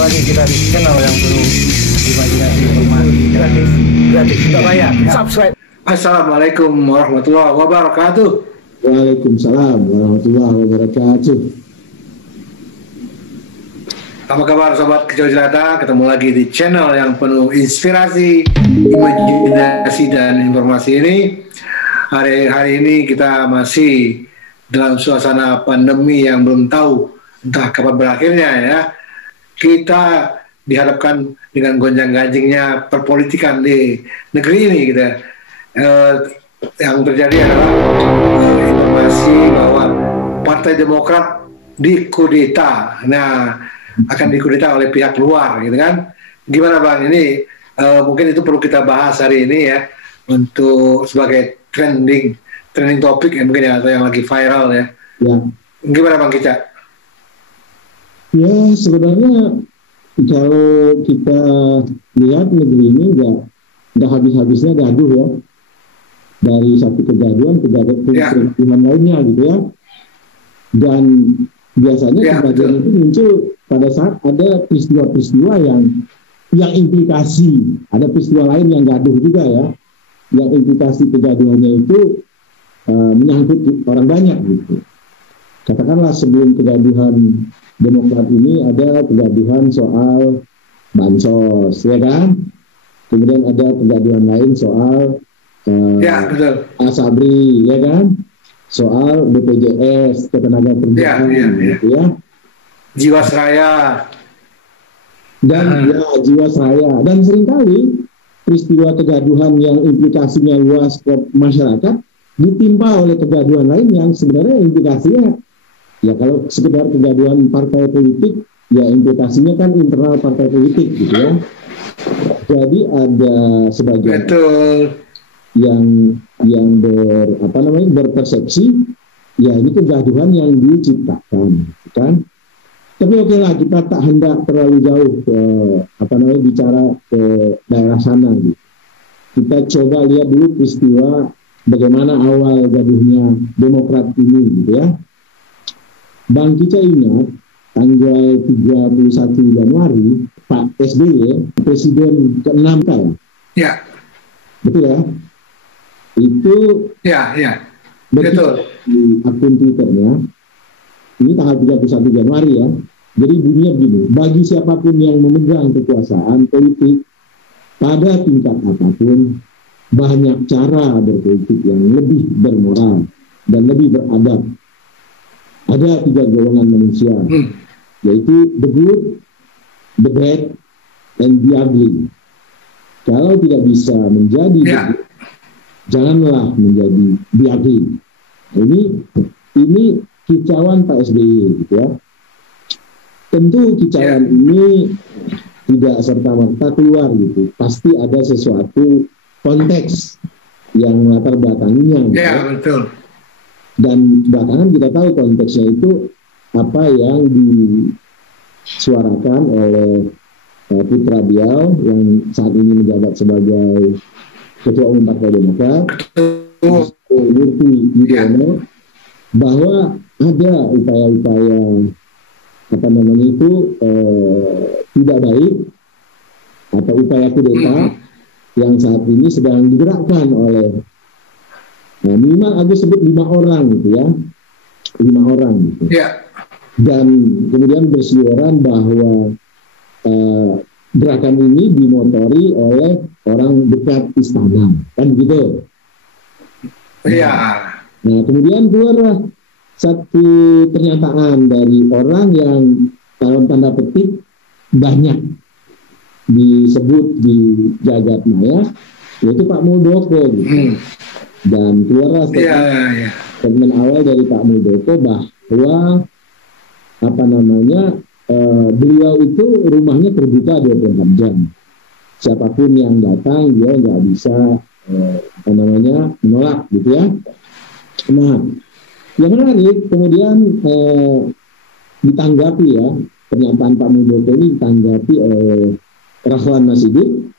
lagi kita di channel yang penuh imajinasi, informasi gratis, tidak bayar. Subscribe. Assalamualaikum warahmatullahi wabarakatuh. Waalaikumsalam warahmatullahi wabarakatuh. Apa kabar sobat Kicau Jelata? Ketemu lagi di channel yang penuh inspirasi, imajinasi dan informasi ini. Hari ini kita masih dalam suasana pandemi yang belum tahu entah kapan berakhirnya ya. Kita dihadapkan dengan gonjang-ganjingnya perpolitikan di negeri ini gitu ya. Yang terjadi adalah informasi bahwa Partai Demokrat dikudeta. Nah, akan dikudeta oleh pihak luar gitu kan. Gimana Bang? Ini mungkin itu perlu kita bahas hari ini ya, untuk sebagai trending topik ya mungkin ya, atau yang lagi viral ya. Ya. Gimana Bang Kica? Ya, sebenarnya kalau kita lihat negeri ini nggak habis-habisnya gaduh ya, dari satu kegaduhan ke kegaduhan lainnya gitu ya. Dan biasanya kegaduhan itu muncul pada saat ada peristiwa-peristiwa yang implikasi, ada peristiwa lain yang gaduh juga ya, yang implikasi kegaduhannya itu menyangkut orang banyak gitu. Katakanlah sebelum kegaduhan Demokrat ini ada kegaduhan soal bansos, ya kan? Kemudian ada kegaduhan lain soal Asabri, ya kan? Soal BPJS, ketenagakerjaan, gitu ya. Jiwasraya. Dan Jiwasraya. Dan seringkali peristiwa kegaduhan yang implikasinya luas ke masyarakat ditimpa oleh kegaduhan lain yang sebenarnya implikasinya ya kalau sekedar kegaduhan partai politik, ya implikasinya kan internal partai politik gitu ya. Jadi ada sebagian yang berpersepsi ya ini kegaduhan yang diciptakan, kan? Tapi oke lah, kita tak hendak terlalu jauh bicara ke daerah sana gitu. Kita coba lihat dulu peristiwa bagaimana awal gaduhnya Demokrat ini gitu ya. Bang Kica ingat tanggal 31 Januari Pak SBY Presiden ke-6 kan? Ya. Betul ya? Itu betul. Di akun Twitternya ini tanggal 31 Januari ya. Jadi bunyinya begini, bagi siapapun yang memegang kekuasaan politik pada tingkat apapun, banyak cara berpolitik yang lebih bermoral dan lebih beradab. Ada 3 golongan manusia, yaitu the good, the bad, and the ugly. Kalau tidak bisa menjadi the good, janganlah menjadi the ugly. Nah, ini kicauan Pak SBY gitu ya. Tentu kicauan ini tidak serta-merta keluar gitu. Pasti ada sesuatu konteks yang latar belakanginya. Gitu. Betul. Dan belakangan kita tahu konteksnya itu apa yang disuarakan oleh putra beliau yang saat ini menjabat sebagai Ketua Umum Partai Demokrat, Yurti Yudhoyono, bahwa ada upaya-upaya tidak baik atau upaya kudeta yang saat ini sedang digerakkan oleh minimal aku sebut 5 orang gitu ya, 5 orang gitu. Dan kemudian berseliweran bahwa gerakan ini dimotori oleh orang dekat istana, kan gitu. Nah kemudian keluarlah satu pernyataan dari orang yang dalam tanda petik banyak disebut di jagat maya, yaitu Pak Muldoko gitu. Dan keluarlah statement awal dari Pak Muldoko bahwa beliau itu rumahnya terbuka 24 jam. Siapapun yang datang dia nggak bisa menolak gitu ya. Nah, yang menarik kemudian ditanggapi ya, pernyataan Pak Muldoko ini ditanggapi oleh Rahlan Nasidik,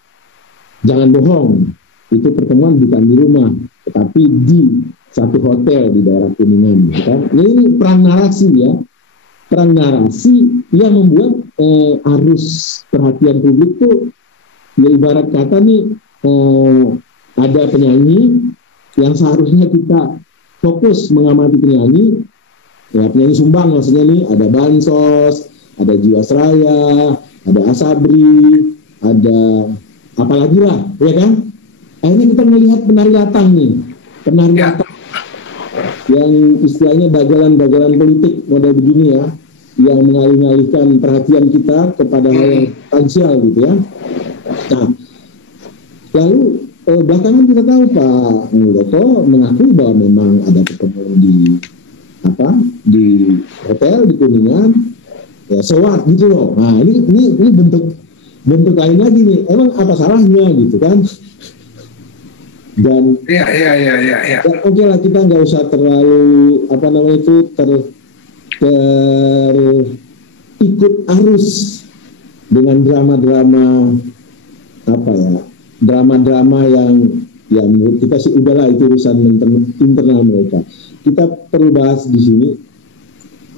jangan bohong, itu pertemuan bukan di rumah, tetapi di satu hotel di daerah Kuningan. Kan? Ini perang narasi ya, perang narasi yang membuat arus perhatian publik tuh ya ibarat kata nih ada penyanyi yang seharusnya kita fokus mengamati penyanyi, ya penyanyi sumbang maksudnya nih, ada Bansos, ada Jiwasraya, ada Asabri, ada apalagi lah, ya kan? Akhirnya kita melihat penari latang nih, penari latang yang istilahnya dagelan-dagelan politik model begini ya, yang mengalih-alihkan perhatian kita kepada hal yang substansial gitu ya. Nah, lalu belakangan kita tahu Pak Muldoko mengakui bahwa memang ada pertemuan di hotel di Kuningan, ya sewat gitu loh. Nah ini bentuk lain lagi nih. Emang apa salahnya gitu kan? Dan ya. Oke lah, kita nggak usah terlalu ikut arus dengan drama-drama drama-drama yang menurut kita sih udahlah itu urusan internal mereka. Kita perlu bahas di sini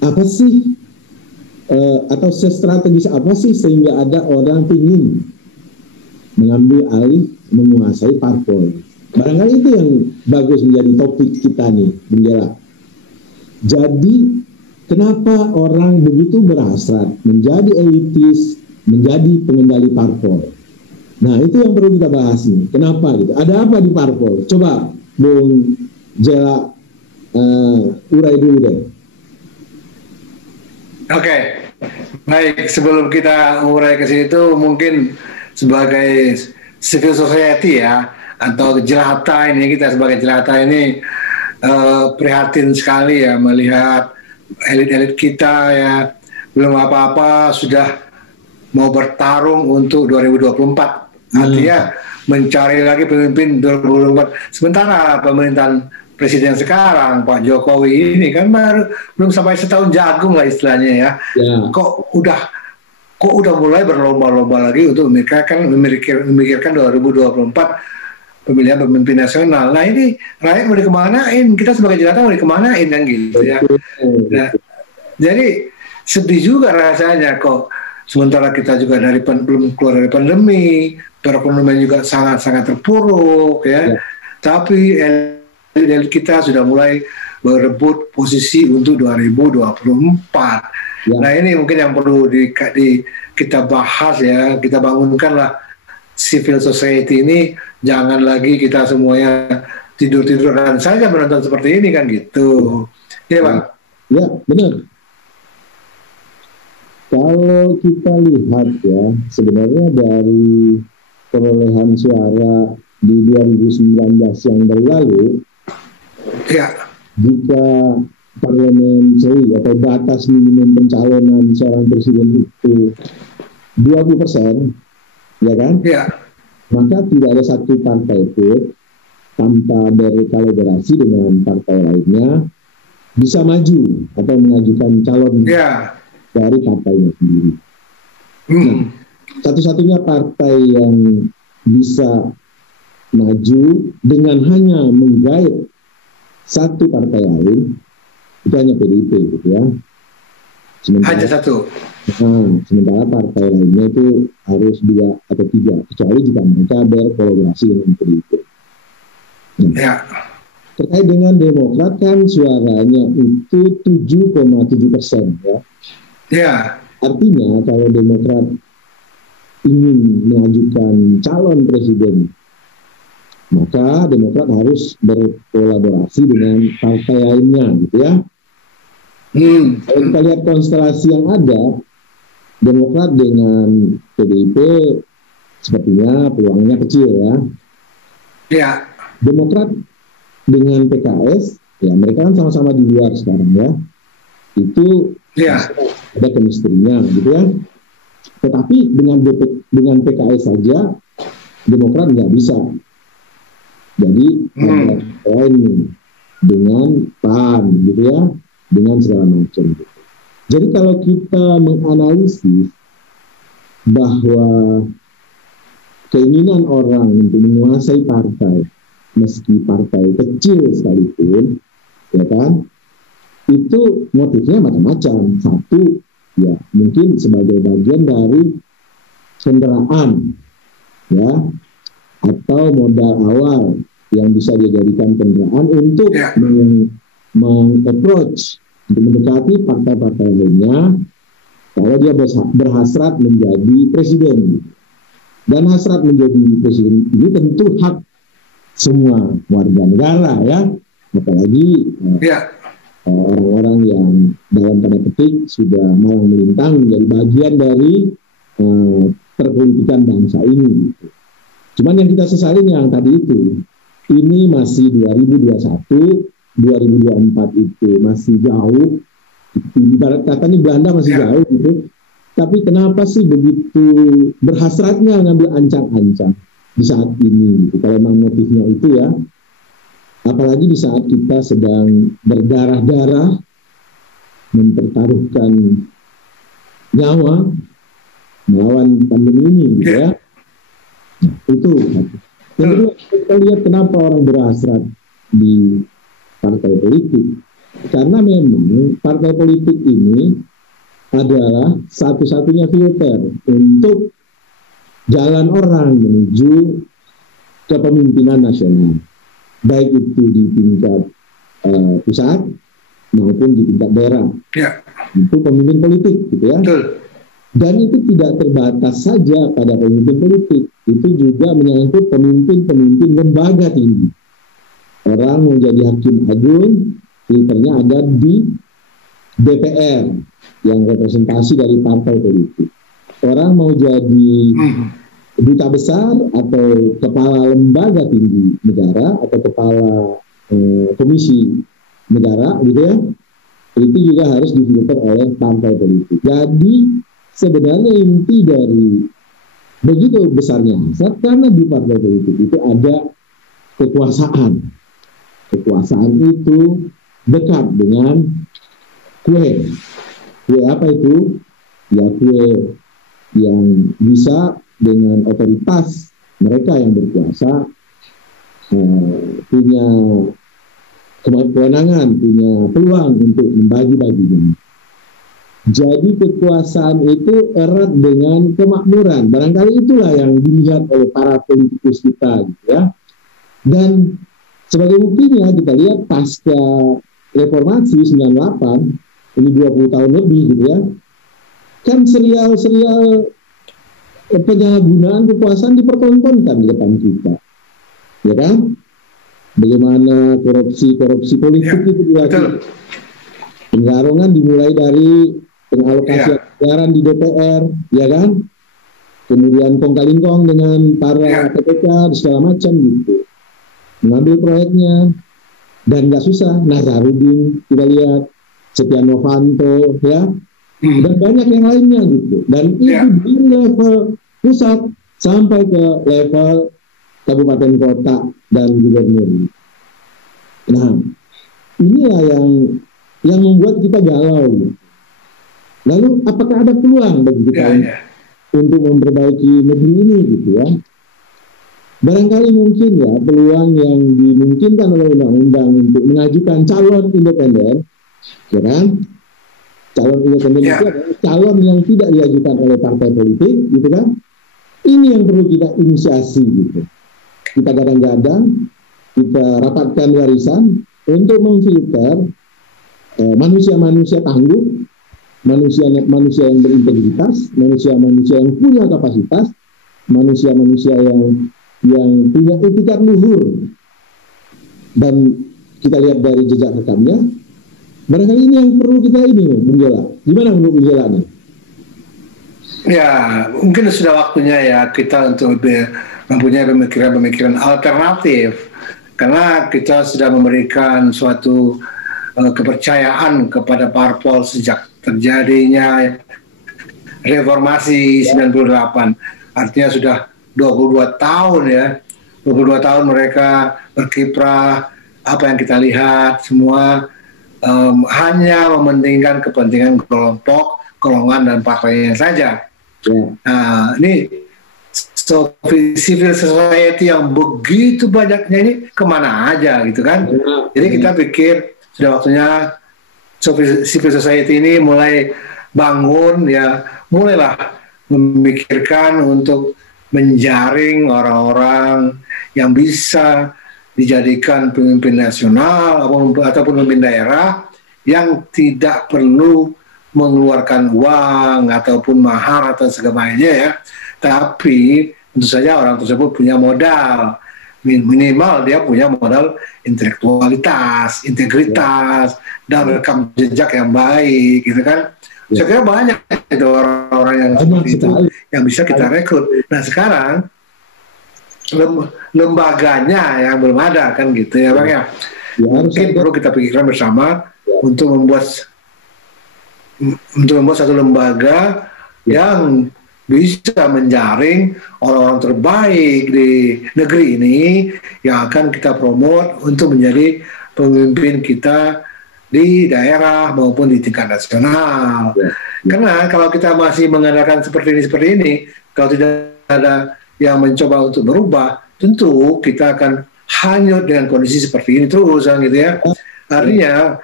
apa sih atau strategis apa sih sehingga ada orang ingin mengambil alih menguasai parpol. Barangkali itu yang bagus menjadi topik kita nih, Bendera. Jadi kenapa orang begitu berhasrat menjadi elitis, menjadi pengendali parpol? Nah itu yang perlu kita bahas nih. Kenapa gitu? Ada apa di parpol? Coba Bung Jela urai dulu deh. Oke, baik. Sebelum kita urai ke situ, mungkin sebagai civil society ya, atau jelata ini, kita sebagai jelata ini prihatin sekali ya melihat elit-elit kita ya belum apa-apa sudah mau bertarung untuk 2024. Artinya mencari lagi pemimpin 2024. Sementara pemerintahan presiden sekarang Pak Jokowi ini kan belum sampai setahun jagung lah istilahnya ya. Kok udah mulai berlomba-lomba lagi untuk memikirkan 2024 pemilihan pemimpin nasional. Nah ini rakyat mau dikemanain? Kita sebagai jelata mau dikemanain kan gitu ya. Nah, jadi sedih juga rasanya kok. Sementara kita juga belum keluar dari pandemi, perekonomian juga sangat-sangat terpuruk ya. Tapi elit kita sudah mulai berebut posisi untuk 2024. Ya. Nah ini mungkin yang perlu kita bahas ya, kita bangunkanlah civil society ini, jangan lagi kita semuanya tidur-tiduran saja menonton seperti ini kan gitu. Ya Bang? Ya benar. Kalau kita lihat ya, sebenarnya dari perolehan suara di 2019 yang berlalu, ya, jika parliamentary atau batas minimum pencalonan seorang presiden itu 20%, ya kan? Ya. Maka tidak ada satu partai pun tanpa berkolaborasi dengan partai lainnya bisa maju atau mengajukan calon. Ya. Dari partainya sendiri. Nah, satu-satunya partai yang bisa maju dengan hanya menggait satu partai lain itu hanya PDIP gitu ya. Hanya satu. Sementara partai lainnya itu harus 2 atau 3, kecuali jika mereka berkolaborasi dengan PDIP. Nah, ya. Terkait dengan Demokrat kan suaranya itu 7,7% ya. Ya. Artinya kalau Demokrat ingin mengajukan calon presiden, maka Demokrat harus berkolaborasi dengan partai lainnya, gitu ya. Kalau kita lihat konstelasi yang ada, Demokrat dengan PDIP sepertinya peluangnya kecil ya. Ya. Demokrat dengan PKS, ya mereka kan sama-sama di luar sekarang ya. Itu ada kemistrinya gitu ya. Tetapi dengan PKS saja Demokrat nggak bisa. Jadi ada lain nih dengan PAN gitu ya, dengan segala macam. Gitu. Jadi kalau kita menganalisis bahwa keinginan orang untuk menguasai partai, meski partai kecil sekalipun, ya kan, itu motifnya macam-macam. Satu, ya mungkin sebagai bagian dari kendaraan, ya, atau modal awal yang bisa dijadikan kendaraan untuk meng-approach, untuk mendekati partai-partai lainnya kalau dia berhasrat menjadi presiden. Dan hasrat menjadi presiden ini tentu hak semua warga negara, ya, apalagi orang-orang yang dalam tanda petik sudah malang melintang menjadi bagian dari perpolitikan bangsa ini. Cuman yang kita sesalin yang tadi itu, ini masih 2021, 2024 itu masih jauh. Ibarat kata ini Belanda masih jauh gitu. Tapi kenapa sih begitu berhasratnya ngambil ancang-ancang di saat ini gitu. Kalau memang motifnya itu, ya, apalagi di saat kita sedang berdarah-darah mempertaruhkan nyawa melawan pandemi ini gitu, ya. Itu yang kedua, kita lihat kenapa orang berhasrat di partai politik, karena memang partai politik ini adalah satu-satunya filter untuk jalan orang menuju kepemimpinan nasional, baik itu di tingkat pusat maupun di tingkat daerah. Itu pemimpin politik, gitu ya. Dan itu tidak terbatas saja pada pemimpin politik, itu juga menyangkut pemimpin-pemimpin lembaga tinggi. Orang menjadi hakim agung, filternya ada di DPR yang representasi dari partai politik. Orang mau jadi duta besar atau kepala lembaga tinggi negara atau kepala komisi negara, gitu ya, itu juga harus difilter oleh partai politik. Jadi sebenarnya inti dari begitu besarnya hasrat, karena di partai politik itu ada kekuasaan. Kekuasaan itu dekat dengan kue. Kue apa itu? Ya kue yang bisa dengan otoritas mereka yang berkuasa punya kewenangan, punya peluang untuk membagi-baginya. Jadi kekuasaan itu erat dengan kemakmuran. Barangkali itulah yang dilihat oleh para politikus kita, gitu ya. Dan sebagai buktinya kita lihat pasca reformasi 98, ini 20 tahun lebih, gitu ya, kan serial-serial penyalahgunaan kekuasaan dipertontonkan di depan kita, ya kan? Bagaimana korupsi politik itu dilakukan. Penggarungan dimulai dari pengalokasi anggaran di DPR, ya kan? Kemudian kong-kali-kong dengan para PPK segala macam gitu. Mengambil proyeknya, dan nggak susah. Nazarudin kita lihat, Setia Novanto, ya, dan banyak yang lainnya gitu. Dan itu di level pusat sampai ke level kabupaten kota dan gubernur. Nah, inilah yang membuat kita galau. Lalu apakah ada peluang bagi kita untuk memperbaiki negeri ini, gitu ya? Barangkali mungkin ya peluang yang dimungkinkan oleh undang-undang untuk mengajukan calon independen, ya kan? Calon independen itu adalah calon yang tidak diajukan oleh partai politik, gitu kan? Ini yang perlu kita inisiasi, gitu. Kita gadang-gadang, kita rapatkan warisan untuk memfilter manusia-manusia tangguh, manusia yang berintegritas, manusia-manusia yang punya kapasitas, manusia-manusia yang punya etikat luhur. Dan kita lihat dari jejak rekamnya, barangkali ini yang perlu kita Bung Jola. Gimana menurut Bung Jola nih? Ya, mungkin sudah waktunya ya kita untuk mempunyai pemikiran-pemikiran alternatif, karena kita sudah memberikan suatu kepercayaan kepada parpol sejak terjadinya reformasi 98. Artinya sudah 22 tahun ya. 22 tahun mereka berkiprah. Apa yang kita lihat semua hanya mementingkan kepentingan kelompok, golongan, dan partainya saja. Nah, ini civil society yang begitu banyaknya ini kemana aja gitu kan. Jadi kita pikir sudah waktunya civil society ini mulai bangun ya, mulailah memikirkan untuk menjaring orang-orang yang bisa dijadikan pemimpin nasional ataupun pemimpin daerah yang tidak perlu mengeluarkan uang ataupun mahar atau segalanya ya, tapi tentu saja orang tersebut punya modal, minimal dia punya modal intelektualitas, integritas, dan rekam jejak yang baik, gitu kan. Saya kira banyak itu orang-orang yang seperti itu yang bisa kita rekrut. Nah sekarang lembaganya yang belum ada kan gitu ya Bang ya. Mungkin perlu kita pikirkan bersama untuk membuat satu lembaga yang bisa menjaring orang-orang terbaik di negeri ini yang akan kita promote untuk menjadi pemimpin kita di daerah maupun di tingkat nasional. Karena kalau kita masih mengandalkan seperti ini, kalau tidak ada yang mencoba untuk berubah, tentu kita akan hanyut dengan kondisi seperti ini terus, gitu ya. Artinya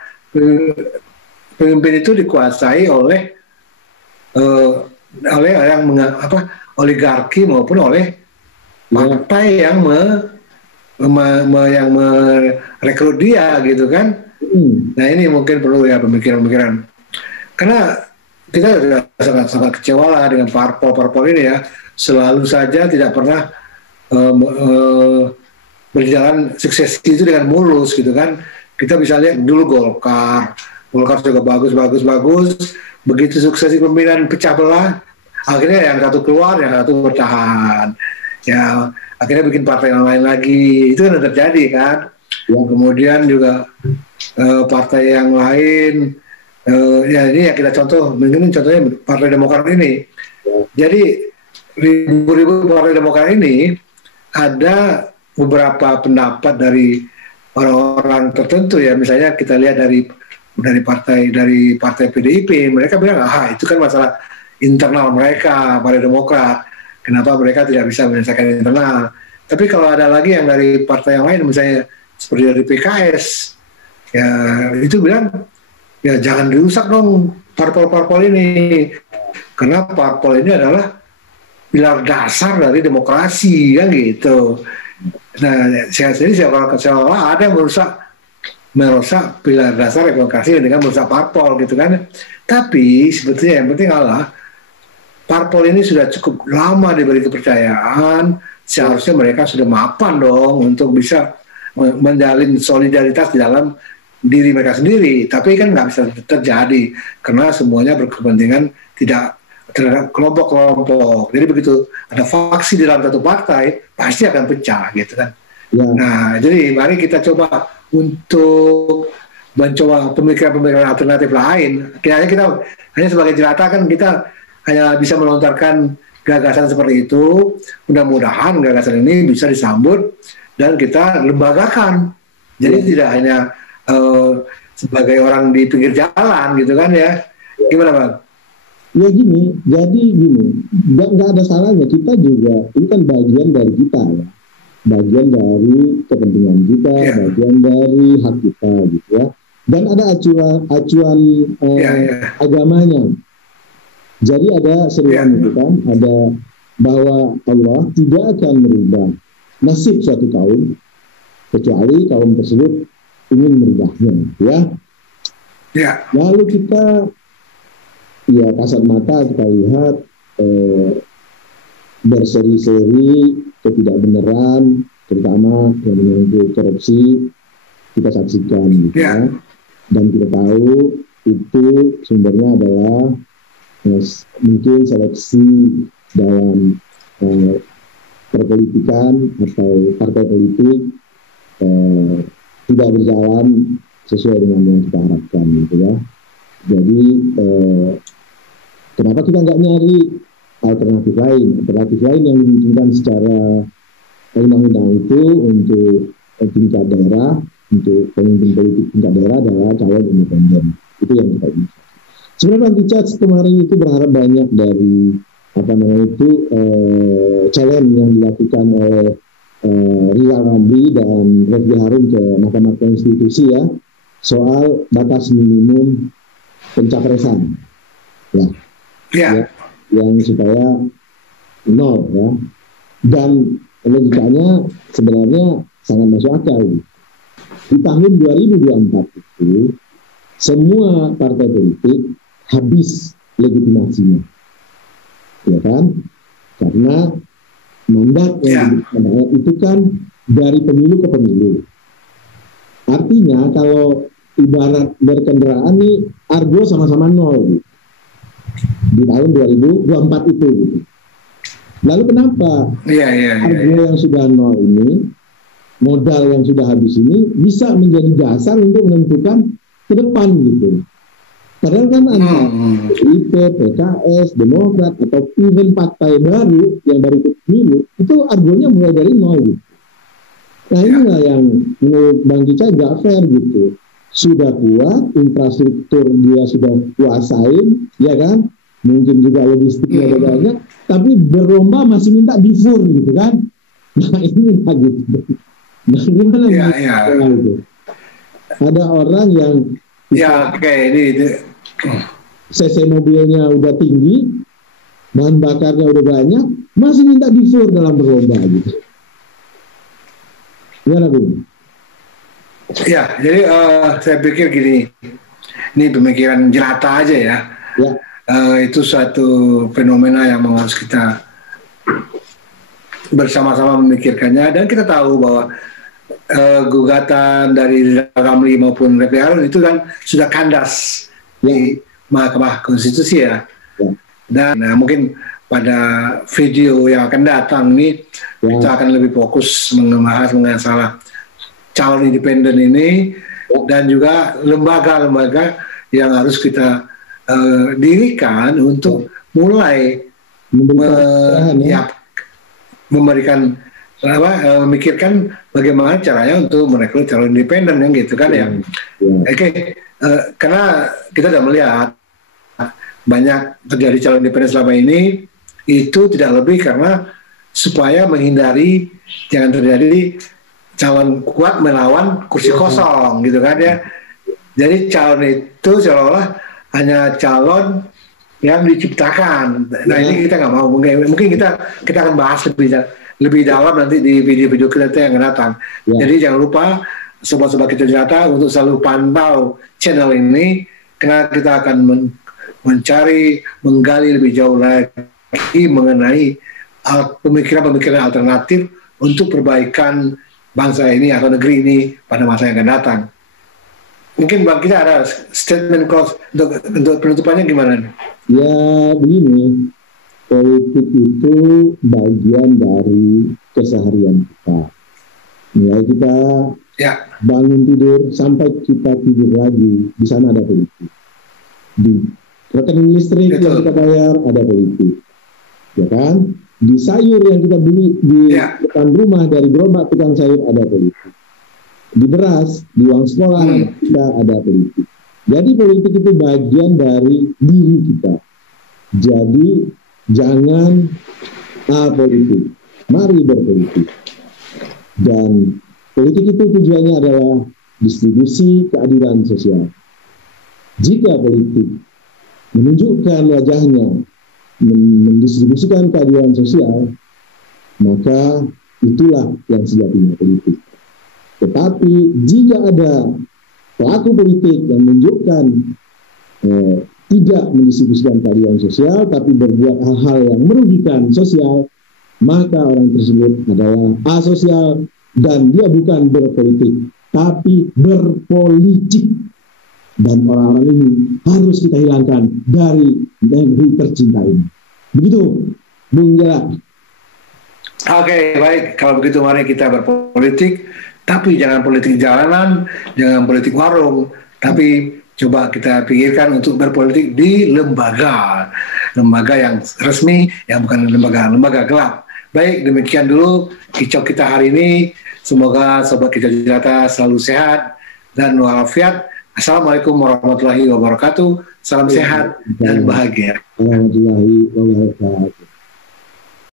pemimpin itu dikuasai oleh yang oligarki maupun oleh partai yang merekrut dia, gitu kan. Nah ini mungkin perlu ya pemikiran-pemikiran, karena kita sudah sangat kecewa lah dengan parpol ini ya, selalu saja tidak pernah berjalan suksesi itu dengan mulus, gitu kan. Kita bisa lihat dulu Golkar juga bagus, begitu suksesi pemilihan pecah belah, akhirnya yang satu keluar, yang satu bertahan, ya akhirnya bikin partai yang lain lagi, itu kan terjadi kan. Kemudian juga partai yang lain, ya ini yang kita contohnya Partai Demokrat ini. Jadi ribu-ribu Partai Demokrat ini ada beberapa pendapat dari orang-orang tertentu ya, misalnya kita lihat dari partai PDIP, mereka bilang itu kan masalah internal mereka, Partai Demokrat, kenapa mereka tidak bisa menyelesaikan internal. Tapi kalau ada lagi yang dari partai yang lain, misalnya seperti dari PKS, ya itu bilang ya jangan dirusak dong parpol ini, karena parpol ini adalah pilar dasar dari demokrasi kan gitu. Nah saya ada yang merusak pilar dasar demokrasi dengan merusak parpol, gitu kan. Tapi sebetulnya yang penting adalah parpol ini sudah cukup lama diberi kepercayaan, seharusnya mereka sudah mapan dong untuk bisa menjalin solidaritas di dalam diri mereka sendiri. Tapi kan nggak bisa terjadi karena semuanya berkepentingan tidak terhadap kelompok-kelompok. Jadi begitu ada faksi di dalam satu partai pasti akan pecah, gitu kan. Nah jadi mari kita coba untuk mencoba pemikiran-pemikiran alternatif lain. Kita hanya sebagai jelata kan kita hanya bisa melontarkan gagasan seperti itu. Mudah-mudahan gagasan ini bisa disambut dan kita lembagakan. Jadi tidak hanya sebagai orang di pinggir jalan, gitu kan ya. Gimana Bang? Ya jadi gini, nggak ada salahnya kita juga, ini kan bagian dari kita ya, bagian dari kepentingan kita, bagian dari hak kita, gitu ya. Dan ada acuan agamanya. Jadi ada seruan itu kan, ada bahwa Allah tidak akan merubah nasib suatu kaum kecuali kaum tersebut ingin merubahnya, ya. Lalu kita kasat mata kita lihat berseri-seri ketidakbenaran, terutama yang menyangkut korupsi, kita saksikan, gitu ya. Dan kita tahu itu sumbernya adalah mungkin seleksi dalam perpolitikan atau partai politik tidak berjalan sesuai dengan yang kita harapkan, gitu ya. Jadi kenapa kita nggak nyari alternatif lain yang dimungkinkan secara undang-undang itu untuk tingkat daerah, untuk pemimpin politik tingkat daerah adalah calon independen. Itu yang kita inginkan. Sebenarnya Bang Richard kemarin itu berharap banyak dari challenge yang dilakukan oleh Rizal Ramli dan Refdy Harun ke Mahkamah Konstitusi ya, soal batas minimum pencapresan. ya, Ya. yang supaya nol ya. Dan logikanya sebenarnya sangat masuk akal. Di tahun 2024 itu semua partai politik habis legitimasinya, ya kan? Karena mandat yang diberikan rakyat itu kan dari pemilu ke pemilu. Artinya kalau ibarat berkendaraan nih, argo sama-sama nol gitu, di tahun 2024 itu gitu. Lalu kenapa argo yang sudah nol ini, modal yang sudah habis ini bisa menjadi dasar untuk menentukan ke depan gitu. Padahal kan ada PDIP, PKS, Demokrat atau even partai baru yang baru ikut pemilu itu argonya mulai dari nol gitu. Nah inilah yang menurut Bang Kicay gak fair gitu. Sudah kuat, infrastruktur dia sudah kuasain, ya kan? Mungkin juga logistiknya banyak, tapi berlomba masih minta difur gitu kan? Nah ini lah gitu. Nah gimana gitu? Ada orang yang ini CC mobilnya udah tinggi, bahan bakarnya udah banyak, masih minta difur dalam berlomba gitu. Gimana Bung? Ya, jadi saya pikir gini, ini pemikiran jelata aja ya. Itu suatu fenomena yang harus kita bersama-sama memikirkannya, dan kita tahu bahwa gugatan dari Ramli maupun Refli Harun itu kan sudah kandas di Mahkamah Konstitusi ya. Dan mungkin pada video yang akan datang nih kita akan lebih fokus membahas mengenai masalah calon independen ini dan juga lembaga-lembaga yang harus kita dirikan untuk mulai memberikan memikirkan bagaimana caranya untuk merekrut calon independen yang gitu kan ya. Karena kita sudah melihat banyak terjadi calon independen selama ini itu tidak lebih karena supaya menghindari jangan terjadi calon kuat melawan kursi kosong gitu kan ya. Jadi calon itu seolah-olah hanya calon yang diciptakan. Nah ini kita nggak mau. Mungkin kita akan bahas lebih dalam nanti di video-video kita yang akan datang. Jadi jangan lupa sobat-sobat Kicau Jelata untuk selalu pantau channel ini karena kita akan menggali lebih jauh lagi mengenai pemikiran-pemikiran alternatif untuk perbaikan bangsa ini atau negeri ini pada masa yang akan datang. Mungkin Bang kita ada statement close untuk penutupannya gimana? Ya begini, politik itu bagian dari keseharian kita. Mulai kita bangun tidur sampai kita tidur lagi, di sana ada politik. Di rekening listrik yang kita bayar ada politik, ya kan? Di sayur yang kita beli di depan rumah dari gerobak tukang sayur ada politik. Di beras, di uang sekolah kita ada politik. Jadi politik itu bagian dari diri kita. Jadi jangan apolitik, mari berpolitik. Dan politik itu tujuannya adalah distribusi keadilan sosial. Jika politik menunjukkan wajahnya mendistribusikan keadilan sosial, maka itulah yang sejatinya politik. Tetapi jika ada pelaku politik yang menunjukkan tidak mendistribusikan keadilan sosial, tapi berbuat hal-hal yang merugikan sosial, maka orang tersebut adalah asosial dan dia bukan berpolitik, tapi berpolitik. Dan orang-orang ini harus kita hilangkan dari negeri tercinta ini. Begitu, Bung Jala. Oke, baik. Kalau begitu mari kita berpolitik. Tapi jangan politik jalanan, jangan politik warung, tapi coba kita pikirkan untuk berpolitik di lembaga yang resmi, yang bukan lembaga gelap. Baik, demikian dulu kicau kita hari ini. Semoga sobat Kicau Jelata selalu sehat dan walafiat. Assalamualaikum warahmatullahi wabarakatuh. Salam sehat dan bahagia. Warahmatullahi wabarakatuh.